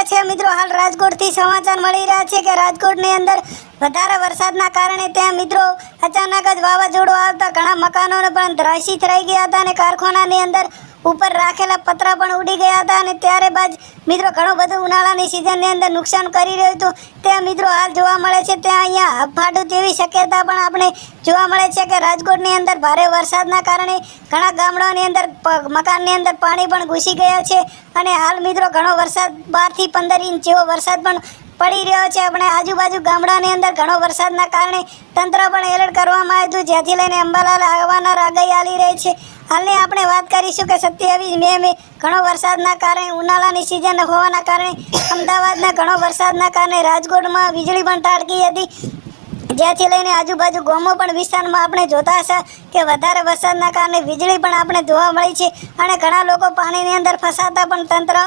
સ્વાગત છે મિત્રો। હાલ રાજકોટથી સમાચાર મળી રહ્યા છે કે રાજકોટની અંદર વધારે વરસાદના કારણે ત્યાં મિત્રો અચાનક જ વાવાઝોડું આવતા ઘણા મકાનોને પણ ધરાશયી થઈ ગયા હતા અને કારખાનાની અંદર ઉપર રાખેલા પતરા પણ ઉડી ગયા હતા અને ત્યારે બાદ મિત્રો ઘણું બધું ઉનાળાની સિઝનની અંદર નુકસાન કરી રહ્યું હતું। ત્યાં મિત્રો હાલ જોવા મળે છે ત્યાં અહીંયા હફાટું તેવી શક્યતા પણ આપણે જોવા મળે છે કે રાજકોટની અંદર ભારે વરસાદના કારણે ઘણા ગામડાઓની અંદર મકાનની અંદર પાણી પણ ઘૂસી ગયા છે અને હાલ મિત્રો ઘણો વરસાદ 12 થી 15 ઇંચ જેવો વરસાદ પણ પડી રહ્યો છે। આપણે આજુબાજુ ગામડાની અંદર ઘણો વરસાદના કારણે તંત્ર પણ એલર્ટ કરવામાં આવ્યું હતું, જ્યાંથી લઈને અંબાલાલ આવવાના આગાહી આલી રહી છે। હાલની આપણે વાત કરીશું કે 27 મે ઘણો વરસાદના કારણે ઉનાળાની સિઝન હોવાના કારણે અમદાવાદના ઘણો વરસાદના કારણે રાજકોટમાં વીજળી પણ તાડકી હતી, જ્યાંથી લઈને આજુબાજુ ગામો પણ વિસ્તારમાં આપણે જોતા હશે કે વધારે વરસાદના કારણે વીજળી પણ આપણે જોવા મળી છે અને ઘણા લોકો પાણીની અંદર ફસાતા પણ તંત્ર